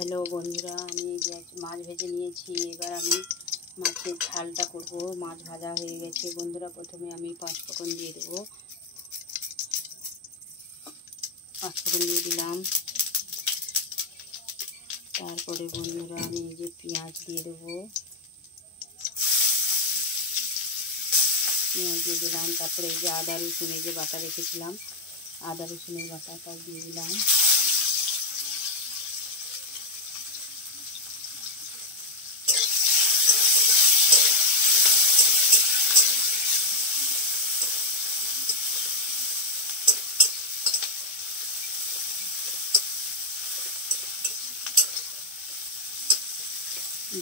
Hello বন্ধুরা, আমি মাছ ভেজে নিয়েছি। এবার আমি মাছের ঝালটা করব। মাছ ভাজা হয়ে গেছে বন্ধুরা। প্রথমে আমি পাঁচফোড়ন দিয়ে দেবো। পাঁচফোড়ন দিয়ে দিলাম। তারপরে বন্ধুরা আমি এই যে পেঁয়াজ দিয়ে দেবো। পেঁয়াজ দিয়ে দিলাম। তারপরে এই যে আদা রসুন এই যে বাটা রেখেছিলাম, আদা রসুনের বাটাটা দিয়ে দিলাম।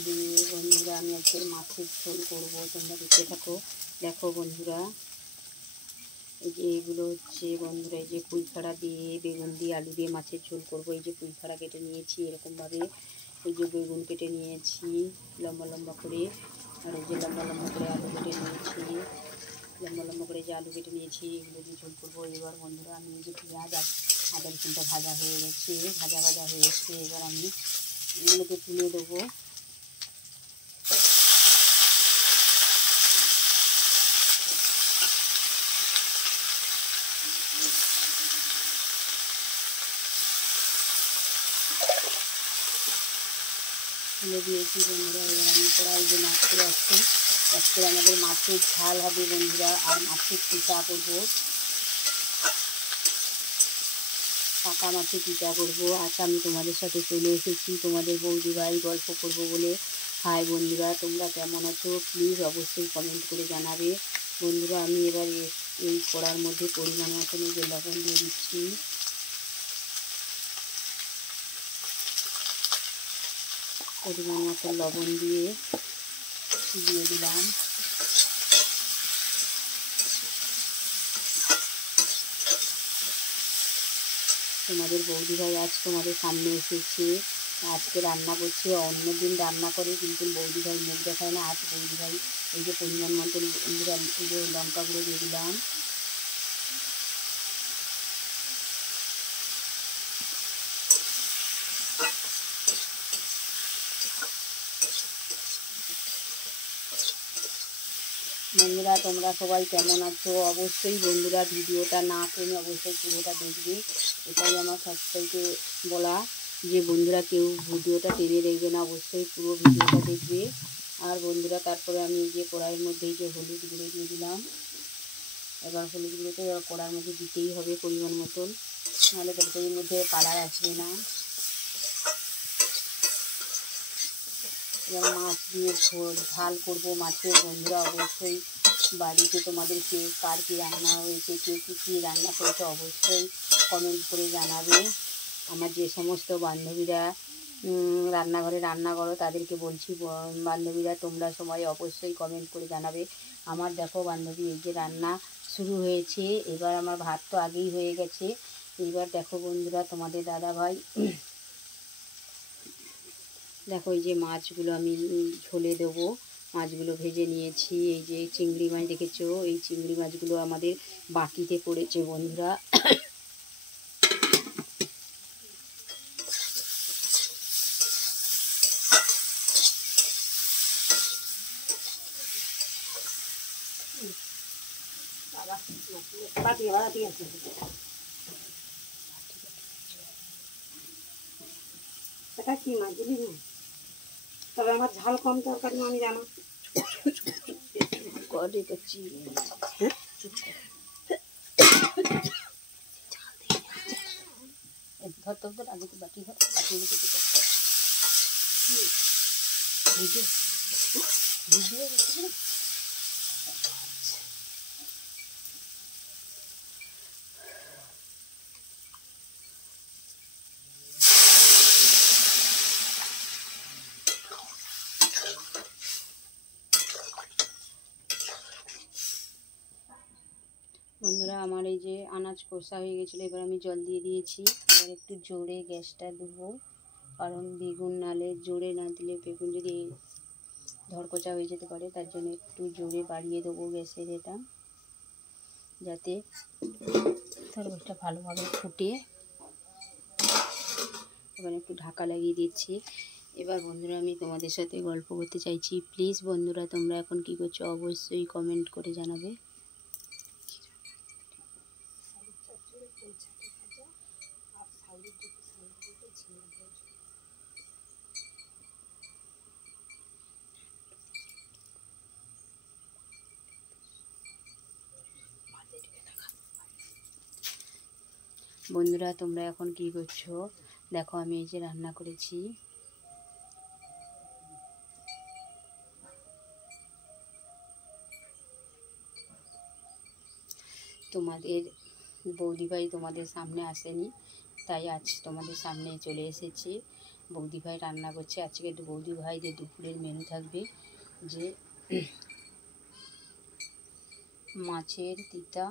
দিয়ে বন্ধুরা আমি আজকে মাছের ঝোল করবো, তোমরা দেখতে থাকো। দেখো বন্ধুরা, এই যে এগুলো হচ্ছে বন্ধুরা, এই যে পুঁইখাড়া দিয়ে বেগুন দিয়ে আলু দিয়ে মাছের ঝোল করবো। এই যে পুঁইখাড়া কেটে নিয়েছি এরকমভাবে, এই যে বেগুন কেটে নিয়েছি লম্বা লম্বা করে, আর এই যে লম্বা লম্বা করে আলু কেটে নিয়েছি, লম্বা লম্বা করে যে আলু কেটে নিয়েছি, এগুলো দিয়ে ঝোল করবো। এবার বন্ধুরা আমি এই যে পেঁয়াজ আর আদা রসুনটা ভাজা হয়ে গেছে, ভাজা হয়ে গেছে। এবার আমি এগুলোকে তুলে দেবো। তুলে দিয়েছি বন্ধুরা। এবার আমি কড়াই যে মাছ করে আসছি, আজকে আমাদের মাছের ঝাল হবে বন্ধুরা, আর মাছের পিঠা করবো, পাকা মাছের পিঠা করবো। আচ্ছা, আমি তোমাদের সাথে চলে এসেছি তোমাদের বৌদি ভাই গল্প করবো বলে। হাই বন্ধুরা, তোমরা কেমন আছো? প্লিজ অবশ্যই কমেন্ট করে জানাবে বন্ধুরা। আমি এবার এই কড়ার মধ্যে পরিমাণ মতন যে লবণ দিয়ে দিচ্ছি। পরিমাণ মতো লবণ দিয়ে দিলাম। তোমাদের বৌদি ভাই আজ তোমাদের সামনে এসেছে, আজকে রান্না করছে। অন্যদিন রান্না করে কিন্তু বৌদি ভাই মুখ দেখায় না। আজ বৌদি ভাই এই যে পরিমাণ মতো এই যে লঙ্কা গুঁড়ো দিয়ে দিলাম। বন্ধুরা তোমরা সবাই কেমন আছো? অবশ্যই বন্ধুরা ভিডিওটা না টেনে অবশ্যই পুরোটা দেখবে। এটাই আমার সবথেকে বলা, যে বন্ধুরা কেউ ভিডিওটা টেনে দেখবে না, অবশ্যই পুরো ভিডিওটা দেখবে। আর বন্ধুরা তারপরে আমি যে কড়াইয়ের মধ্যে যে হলুদ গুঁড়ো দিয়ে দিলাম। এবার হলুদ গুঁড়োটা কড়ার মধ্যে দিতেই হবে পরিমাণ মতন, নাহলে তরকারির মধ্যে কালার আসবে না। এবার মাছ দিয়ে ঝাল করবো মাছের। বন্ধুরা অবশ্যই বাড়িতে তোমাদেরকে কার কী রান্না হয়েছে, কে কী রান্না করেছে অবশ্যই কমেন্ট করে জানাবে। আমার যে সমস্ত বান্ধবীরা রান্নাঘরে রান্না করো তাদেরকে বলছি, বান্ধবীরা তোমরা সবাই অবশ্যই কমেন্ট করে জানাবে। আমার দেখো বান্ধবী, এই যে রান্না শুরু হয়েছে। এবার আমার ভাত তো আগেই হয়ে গেছে। এবার দেখো বন্ধুরা তোমাদের দাদা ভাই দেখো এই যে মাছগুলো আমি ঝোলে দেবো। মাছগুলো ভেজে নিয়েছি। এই যে চিংড়ি মাছ দেখেছো, এই চিংড়ি মাছগুলো আমাদের বাটিতে পড়েছে বন্ধুরা। এটা কি মাছ দিলি না? তবে আমার ঝাল কম তরকারি আমি জানো করে করছি। ধর আগে তো বাকি হয়, ভিডিও ভিডিও বন্ধুরা আমার এই যে আনাজ কষা হয়ে গেছিলো। এবার আমি জল দিয়ে দিয়েছি। এবার একটু জোরে গ্যাসটা দেবো, কারণ বেগুন নালে জোরে না দিলে বেগুন যদি ধরকচা হয়ে যেতে পারে, তার জন্য একটু জোরে বাড়িয়ে দেবো গ্যাসের এটা, যাতে তরকারিটা ভালোভাবে ফুটে। এবার একটু ঢাকা লাগিয়ে দিচ্ছি। এবার বন্ধুরা আমি তোমাদের সাথে গল্প করতে চাইছি। প্লিজ বন্ধুরা তোমরা এখন কী করছো অবশ্যই কমেন্ট করে জানাবে। বন্ধুরা তোমরা এখন কি করছো দেখো, আমি এই যে রান্না করেছি। তোমাদের বৌদিভাই তোমাদের সামনে আসেনি, তাই আজ তোমাদের সামনে চলে এসেছি। বৌদিভাই রান্না করছে। আজকে বৌদিভাইদের দুপুরের মেনু থাকবে যে মাছের তিতা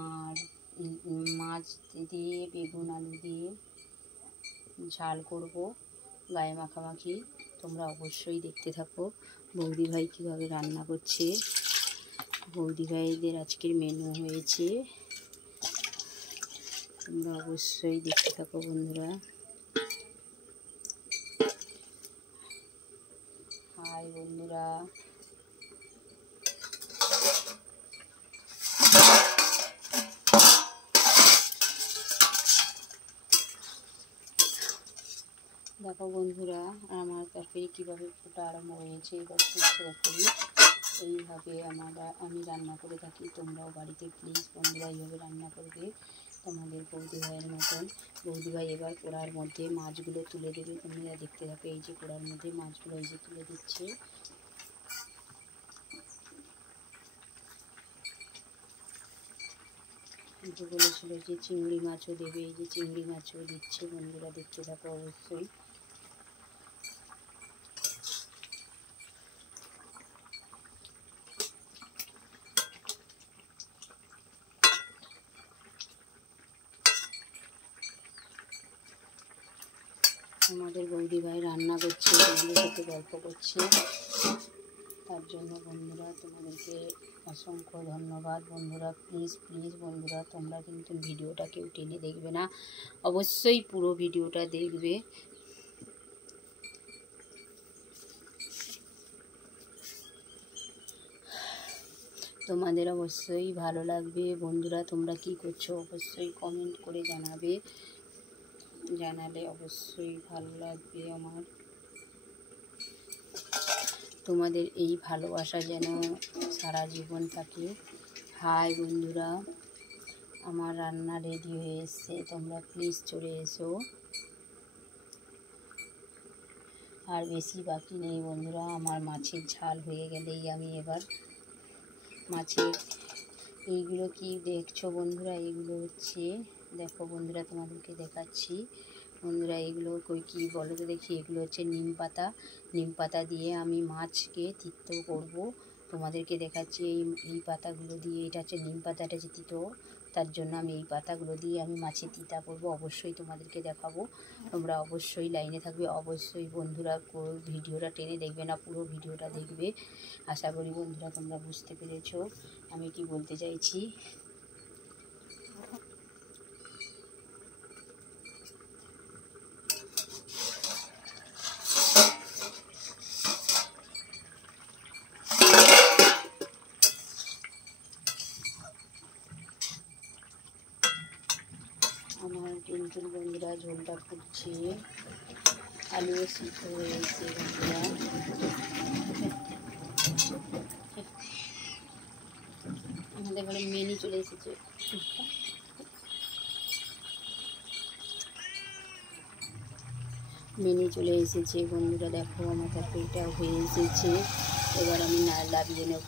আর মাছ দিয়ে বেগুন আলু দিয়ে ঝাল করব, গায়ে মাখামাখি। তোমরা অবশ্যই দেখতে থাকো বৌদিভাই কীভাবে রান্না করছে। বৌদিভাইদের আজকের মেনু হয়েছে, তোমরা অবশ্যই দেখতে থাকো বন্ধুরা। হাই বন্ধুরা, দেখো বন্ধুরা আমার তরকারি কীভাবে ফোটা আরম্ভ হয়েছে। এবার ফুটতে দেখো, এইভাবে আমি রান্না করে থাকি। তোমরাও বাড়িতে প্লিজ বন্ধুরা এইভাবে রান্না করবে তোমাদের বৌদিভাইয়ের মতন। বৌদিভাই এবার কড়ার মধ্যে মাছগুলো তুলে দেবে, তোমরা দেখতে থাকো। এই যে কড়ার মধ্যে মাছগুলো এই যে তুলে দিচ্ছে। যে বলেছিল যে চিংড়ি মাছও দেবে, এই যে চিংড়ি মাছও দিচ্ছে। বন্ধুরা দেখতে থাকো অবশ্যই। আমাদের বৌদিভাই রান্না করছে, তোমাদের সাথে গল্প করছে, তার জন্য বন্ধুরা তোমাদেরকে অসংখ্য ধন্যবাদ। বন্ধুরা প্লিজ প্লিজ বন্ধুরা তোমরা কিন্তু ভিডিওটা কেউ টেনে দেখবে না, অবশ্যই পুরো ভিডিওটা দেখবে। তোমাদের অবশ্যই ভালো লাগবে। বন্ধুরা তোমরা কি করছো অবশ্যই কমেন্ট করে জানাবে, জানালে অবশ্যই ভালো লাগবে আমার। তোমাদের এই ভালোবাসা যেন সারা জীবন থাকে। হাই বন্ধুরা, আমার রান্না রেডি হয়ে এসছে, তোমরা প্লিজ চলে এসো। আর বেশি বাকি নেই বন্ধুরা, আমার মাছের ঝাল হয়ে গেলেই আমি এবার মাছের এইগুলো কি দেখছো বন্ধুরা, এগুলো হচ্ছে দেখো বন্ধুরা তোমাদেরকে দেখাচ্ছি। বন্ধুরা এগুলো কী বলো তো দেখি, এগুলো হচ্ছে নিম পাতা দিয়ে আমি মাছকে তিতো করব, তোমাদেরকে দেখাচ্ছি। এই পাতাগুলো দিয়ে, এটা হচ্ছে নিম পাতা, এটা হচ্ছে তিতো, তার জন্য আমি এই পাতাগুলো দিয়ে আমি মাছের তিতা করব। অবশ্যই তোমাদেরকে দেখাবো, তোমরা অবশ্যই লাইনে থাকবে। অবশ্যই বন্ধুরা ভিডিওটা টেনে দেখবে না, পুরো ভিডিওটা দেখবে। আশা করি বন্ধুরা তোমরা বুঝতে পেরেছো আমি কি বলতে চাইছি। আমার কিন্তু বন্ধুরা ঝোলটা ফুটছে, আলুও সিদ্ধ হয়েছে বন্ধুরা। আমাদের ঘরে মেনি চলে এসেছে, বন্ধুরা দেখো আমার তরকারিটা হয়ে এসেছে। এবার আমি নাবিয়ে নেব।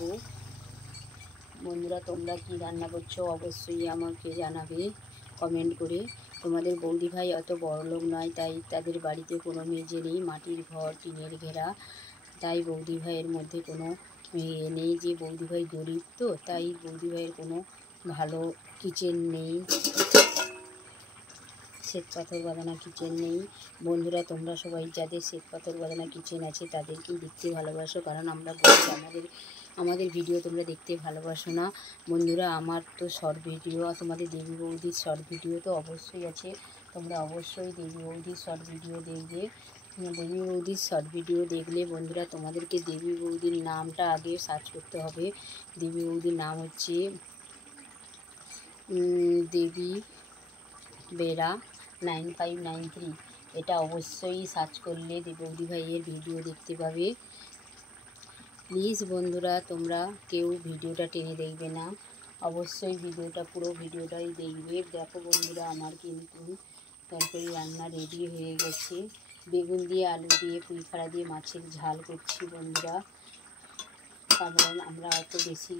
বন্ধুরা তোমরা কি রান্না করছো অবশ্যই আমাকে জানাবে কমেন্ট করে। তোমাদের বৌদিভাই অত বড়লোক নয়, তাই তাদের বাড়িতে কোনো মেজে নেই, মাটির ঘর, টিনের ঘেরা। তাই বৌদিভাইয়ের মধ্যে কোনো নেই যে বৌদিভাই গরিব, তো তাই বৌদিভাইয়ের কোনো ভালো কিচেন নেই, শ্বেত পাথর বাঁধানো কিচেন নেই। বন্ধুরা তোমরা সবাই যাদের শ্বেত পাথর বাঁধানো কিচেন আছে তাদেরকেই দেখতে ভালোবাসো, কারণ আমরা আমাদের ভিডিও তোমরা দেখতে ভালোবাসো না। বন্ধুরা আমার তো শর্ট ভিডিও, তোমাদের দেবী বৌদির শর্ট ভিডিও তো অবশ্যই আছে, তোমরা অবশ্যই দেবী বৌদির শর্ট ভিডিও দেখবে। দেবী বৌদির শর্ট ভিডিও দেখলে বন্ধুরা তোমাদেরকে দেবী বৌদির নামটা আগে সার্চ করতে হবে। দেবী বৌদির নাম হচ্ছে দেবী বেরা 9593। এটা অবশ্যই সার্চ করলে বৌদি ভাইয়ের ভিডিও দেখতে পাবে। প্লিজ বন্ধুরা তোমরা কেউ ভিডিওটা টেনে দেখবে না, অবশ্যই ভিডিওটা পুরো ভিডিওটাই দেখবে। দেখো বন্ধুরা আমার কিন্তু তরকারি রান্না রেডি হয়ে গেছে। বেগুন দিয়ে আলু দিয়ে পুঁইখাড়া দিয়ে মাছের ঝাল করছি বন্ধুরা। কারণ আমরা অত বেশি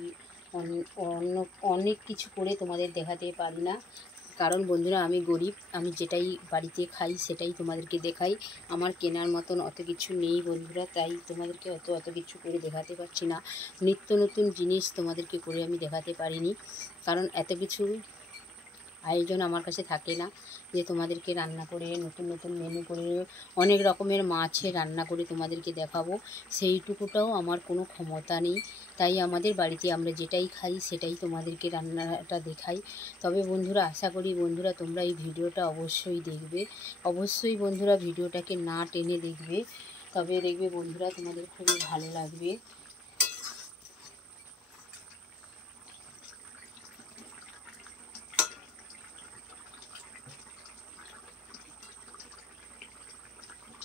অনেক কিছু করে তোমাদের দেখাতে পারি না, কারণ বন্ধুরা আমি গরিব, আমি যেটাই বাড়িতে খাই সেটাই তোমাদেরকে দেখাই। আমার কেনার মতন অত কিছু নেই বন্ধুরা, তাই তোমাদেরকে অত কিছু করে দেখাতে পারছি না। নিত্য নতুন জিনিস তোমাদেরকে করে আমি দেখাতে পারিনি, কারণ এত কিছু আয়োজন আমার কাছে থাকে না যে তোমাদেরকে রান্না করে নতুন নতুন মেনু করে অনেক রকমের মাছের রান্না করে তোমাদেরকে দেখাবো, সেইটুকুটাও আমার কোনো ক্ষমতা নেই। তাই আমাদের বাড়িতে আমরা যেটাই খাই সেটাই তোমাদেরকে রান্নাটা দেখাই। তবে বন্ধুরা আশা করি বন্ধুরা তোমরা এই ভিডিওটা অবশ্যই দেখবে, অবশ্যই বন্ধুরা ভিডিওটাকে না টেনে দেখবে, তবে দেখবে বন্ধুরা তোমাদের খুবই ভালো লাগবে।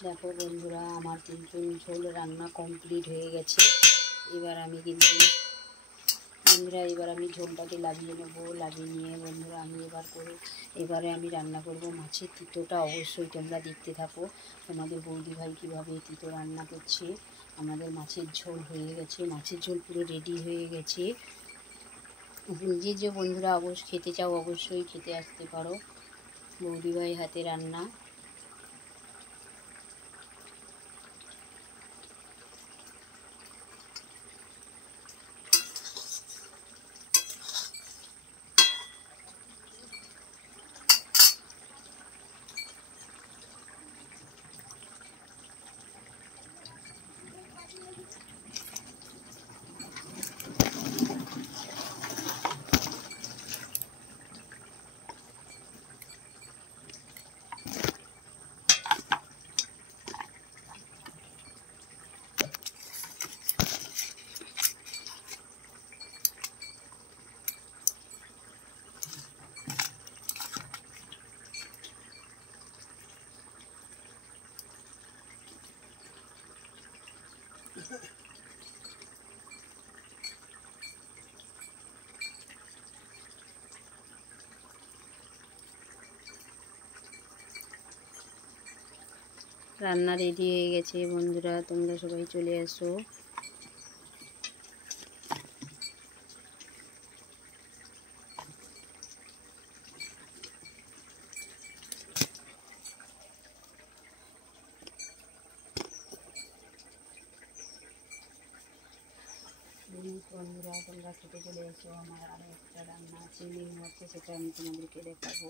দেখো বন্ধুরা আমার কিন্তু ঝোল রান্না কমপ্লিট হয়ে গেছে। এবার আমি কিন্তু এবার আমি ঝোলটাকে লাগিয়ে নেবো। লাগিয়ে নিয়ে বন্ধুরা আমি এবারে আমি রান্না করব মাছের তিতোটা। অবশ্যই তোমরা দেখতে থাকো তোমাদের বৌদি ভাই কীভাবে তিতো রান্না করছে। আমাদের মাছের ঝোল হয়ে গেছে, মাছের ঝোল পুরো রেডি হয়ে গেছে। যে বন্ধুরা অবশ্যই খেতে চাও অবশ্যই খেতে আসতে পারো, বৌদি ভাই হাতে রান্না। রান্না রেডি হয়ে গেছে বন্ধুরা, তোমরা সবাই চলে আসো। বন্ধুরা তোমরা খেতে চলে এসো। আমার আরও একটা রান্না চিংড়ি হচ্ছে, সেটা আমি তোমাদেরকে দেখাবো।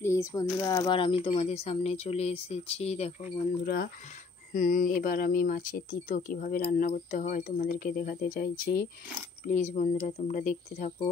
প্লিজ বন্ধুরা আবার আমি তোমাদের সামনে চলে এসেছি। দেখো বন্ধুরা এবার আমি মাছের তিতো কীভাবে রান্না করতে হয় তোমাদেরকে দেখাতে চাইছি। প্লিজ বন্ধুরা তোমরা দেখতে থাকো।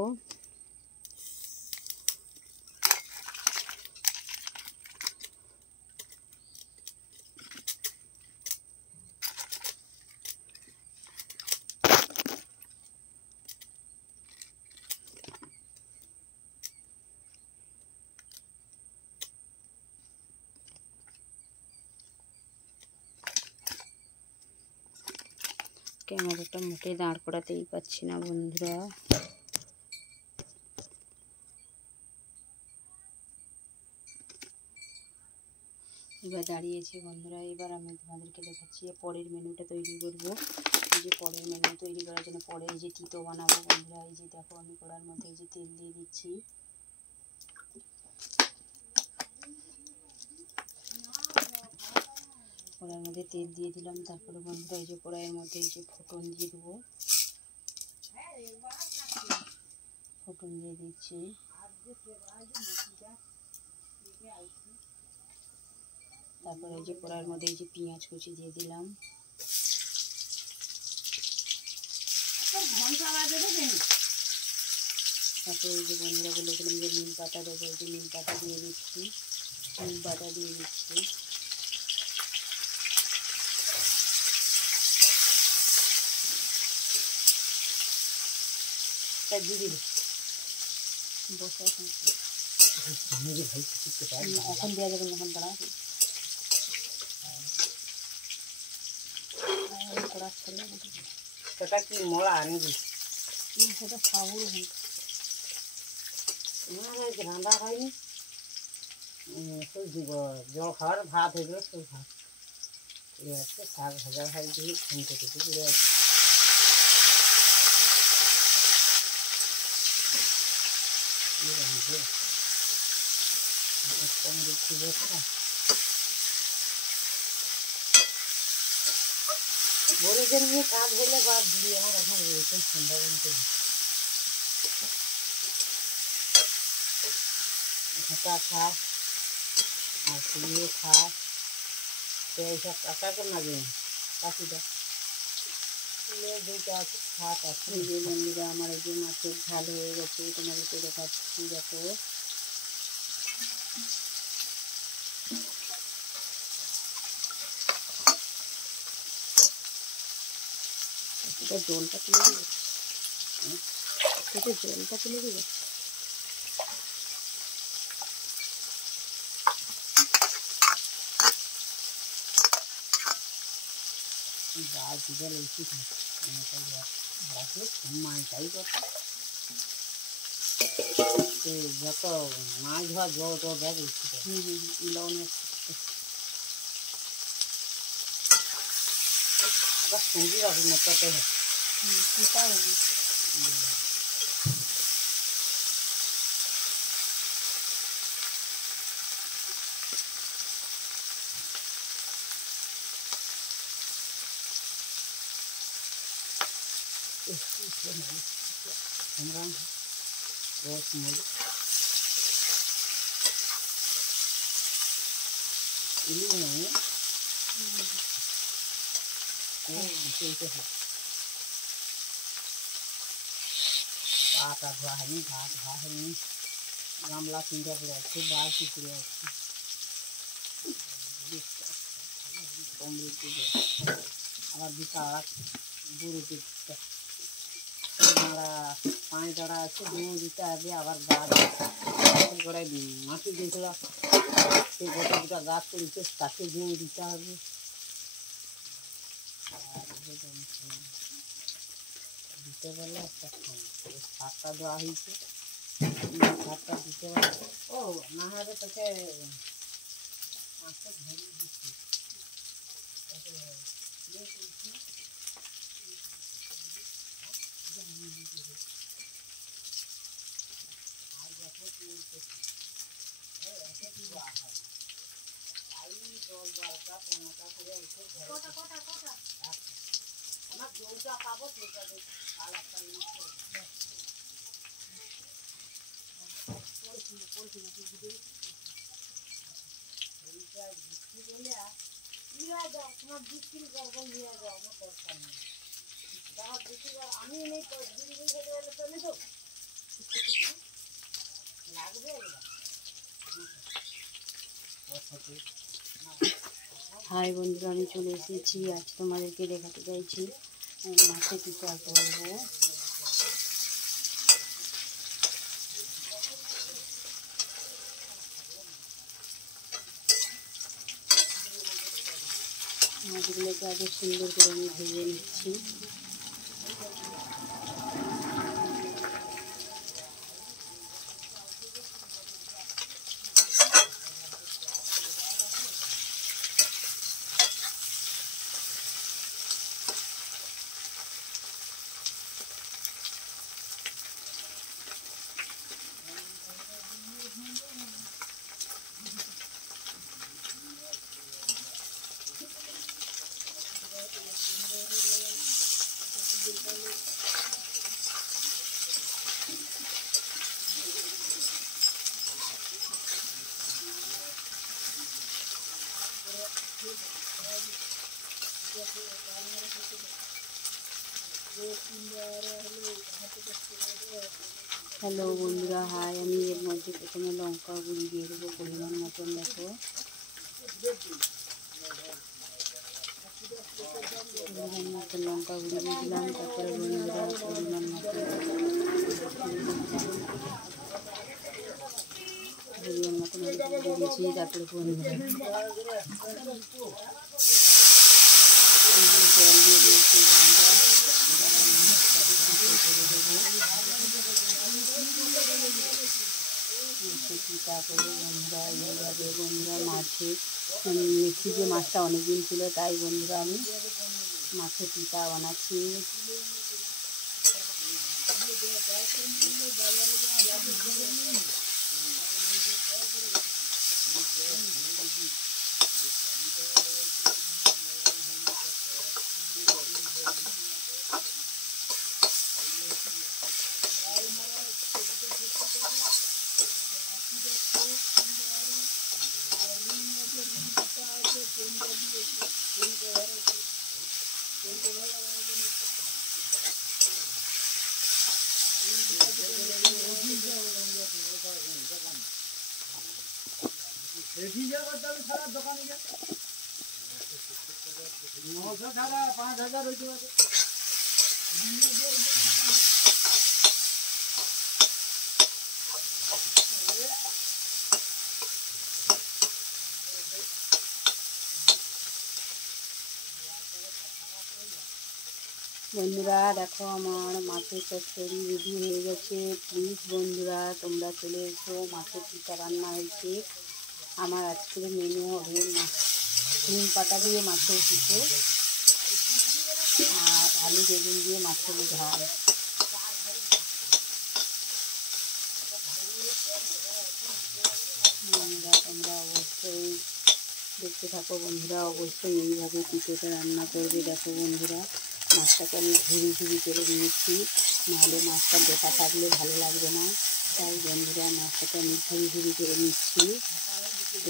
ক্যামেরাটা মোটে দাঁড় করাতেই পারছি না বন্ধুরা। এবার দাঁড়িয়েছি বন্ধুরা। এবার আমি তোমাদেরকে দেখাচ্ছি পরের মেনুটা তৈরি করব। এই যে পরের মেনু তৈরি করার জন্য পরে এই যে তিতো বানাবো বন্ধুরা। এই যে দেখো আমি কড়ার মধ্যে এই যে তেল দিয়ে দিচ্ছি। কড়াইয়ের মধ্যে তেল দিয়ে দিলাম। তারপরে বন্ধুরা এই যে কড়াইয়ের মধ্যে এই যে ফোড়ন দিয়ে দেবো। ফোড়ন দিয়ে দিচ্ছি। তারপরে এই যে কড়াইয়ের মধ্যে এই যে পেঁয়াজ কুচি দিয়ে দিলাম। তারপরে এই যে বন্ধুরা বলেছিলাম যে নিম পাতা দেবো, এই যে নিম পাতা দিয়ে দিচ্ছি। নিম পাতা দিয়ে দিচ্ছি। বসে এখন দেওয়া যাবে না, এখন দাঁড়া কড়া ছেলে সেটা কি মলা নাকি? সেটা সাবুর রান্না হয়নি, দিব জল খাওয়ার ভাত হয়ে গেল। সেই ভাত পুড়ে আছে, শাক ভাজা হয় দিয়ে ঘুমতে থেকে পুড়ে আছে। বড়দের নিয়ে কাজ হলে বাদ দিয়ে আমার এখন রয়েছে সন্ধ্যা পর্যন্ত ভাতা খাস আর শুয়ে খাস। এইসব টাকা করে না দিন কাশিটা দুইটা আছে খাস আছে। এই যে বন্ধুরা আমার এই যে মাছের ঝাল হয়ে গেছে, তোমাদেরকে দেখাচ্ছি। দেখো এটা জলটা তুলে দিবে, এটা জলটা তুলে দিবে। গাছ দিতে লেগেছি রাখলে মাছটাই করতো। যত মাছ ধোয়া জল টল দেয় লবণ সঙ্গী রাখি না কত হয় আমরা রসমরি ইলি নয় দিতে হয়। আটা ধোয়া হয়নি, ভাত ধোয়া হয়নি, গামলা তিনটা পড়ে আছে, বালতি পড়ে আছে। আবার বিকাল গরুকে আমরা পানি টাড়া আছে, জমি দিতে হবে। আবার গাছ গোড়ায় মাটি দিয়েছিল, সেই গোটা দুটা গাছ করেছে, তাকে জমি দিতে হবে। দিতে পারলে একটা সারটা দেওয়া হয়েছে, সারটা দিতে পারলে ও না হলে তোকে মাছটা ধরিয়ে দিচ্ছি। আমার জলটা পাবো সেটা কাল একটা বিক্রি করলে নিয়ে যাও, তোমার বিক্রি করবো নিয়ে যাও, আমার দরকার নেই। আমার বিক্রি কর আমি নেই বিক্রি করে গেলে তো নেই তো লাগবে। হাই বন্ধুরা, আমি চলে এসেছি। আজ তোমাদেরকে দেখাতে চাইছি মাছে পিঠা করবো। মাছগুলোকে আগে সুন্দর করে আমি ভেজে নিচ্ছি। হ্যালো বন্ধুরা, হাই। আমি এর মধ্যে প্রথমে লঙ্কা গুঁড়ি দিয়ে দেবো পরিমাণ মতন। দেখো পরিমাণ মতন লঙ্কা গুঁড়ি দিয়ে দিলাম। তারপরে বন্ধুরা পরিমাণ মতন দিয়েছি। তারপরে বন্ধুরা জল দিয়ে দিয়েছি। তারপরে বন্ধুরা এইভাবে বন্ধুরা মাছের ফ্রিজে মাছটা অনেকদিন ছিল, তাই বন্ধুরা আমি মাছের পিঠা বানাচ্ছি। বন্ধুরা দেখো আমার মাছের চচ্চড়ি রেডি হয়ে গেছে। প্লিজ বন্ধুরা তোমরা চলে এসো। মাছের পিঠা রান্না হয়েছে। আমার আজকের মেনু হবে নিম পাতা দিয়ে মাছের পিঠে আর আলু বেগুন দিয়ে মাছের ঝাল। বন্ধুরা তোমরা অবশ্যই দেখতে থাকো। বন্ধুরা অবশ্যই এইভাবে পিঠেটা রান্না করবে। দেখো বন্ধুরা মাছটাকে আমি ঝুড়ি ঝুড়ি করে নিয়েছি, নাহলে মাছটা গোটা থাকলে ভালো লাগবে না। তাই বন্ধুরা মাছটাকে আমি ঝুড়ি ঝুড়ি করে নিচ্ছি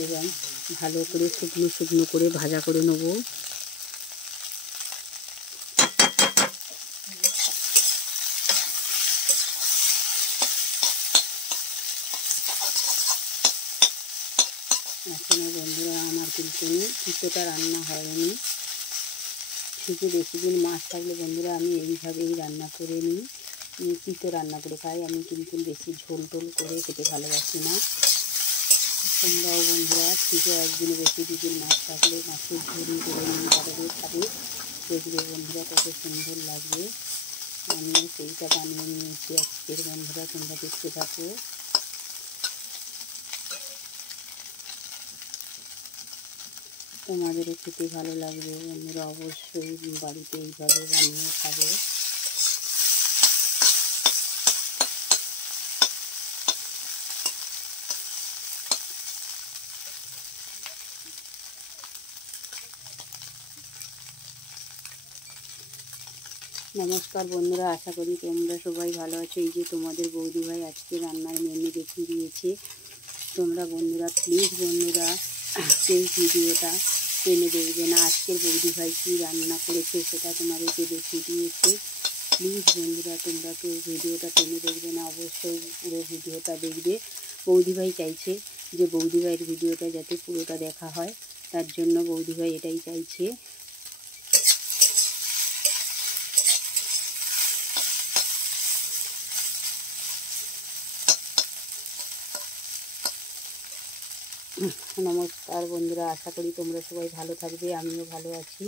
এবং ভালো করে শুকনো শুকনো করে ভাজা করে নেবো। এখনো বন্ধুরা আমার কিন্তু পিঠেটা রান্না হয়নি। ফ্রিজে বেশি দিন মাছ থাকলে বন্ধুরা আমি এইভাবেই রান্না করে নিই, পিঠে রান্না করে খাই। আমি কিন্তু বেশি ঝোল টোল করে খেতে ভালোবাসি না। তোমরাও বন্ধুরা ফ্রিজে একদিনে বেশি দুদিন মাছ থাকলে মাছের ঝুড়ি করে নিয়ে তাদের খাবে, দেখবে বন্ধুরা কত সুন্দর লাগবে। আমিও সেইটা বানিয়ে নিয়েছি আজকের। বন্ধুরা তোমরা দেখতে থাকো। তোমাদেরও খেতে ভালো লাগবে বন্ধুরা, অবশ্যই বাড়িতে এইভাবে বানিয়ে খাবে। নমস্কার বন্ধুরা, আশা করি তোমরা সবাই ভালো আছো। এই যে তোমাদের বৌদিভাই আজকে রান্নার মেনু দেখিয়ে দিয়েছে। তোমরা বন্ধুরা প্লিজ বন্ধুরা সেই ভিডিওটা টেনে দেখবে না। আজকের বৌদিভাই কী রান্না করেছে সেটা তোমাদেরকে দেখিয়ে দিয়েছে। প্লিজ বন্ধুরা তোমরা কেউ ভিডিওটা টেনে দেখবে না, অবশ্যই পুরো ভিডিওটা দেখবে। বৌদিভাই চাইছে যে বৌদিভাইয়ের ভিডিওটা যাতে পুরোটা দেখা হয়, তার জন্য বৌদিভাই এটাই চাইছে। নমস্কার বন্ধুরা, আশা করি তোমরা সবাই ভালো থাকবে। আমিও ভালো আছি।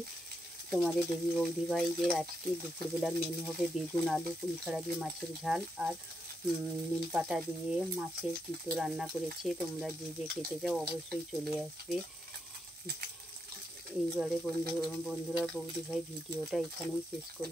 তোমাদের দেবী বৌদিভাইদের আজকে দুপুরবেলার মেনু হবে বেগুন আলু পুঁইখাড়া দিয়ে মাছের ঝাল আর নিম পাতা দিয়ে মাছের পিঠে রান্না করেছে। তোমরা যে যে খেতে চাও অবশ্যই চলে আসবে। এইবারে বন্ধুরা বৌদিভাই ভিডিওটা এখানেই শেষ করলাম।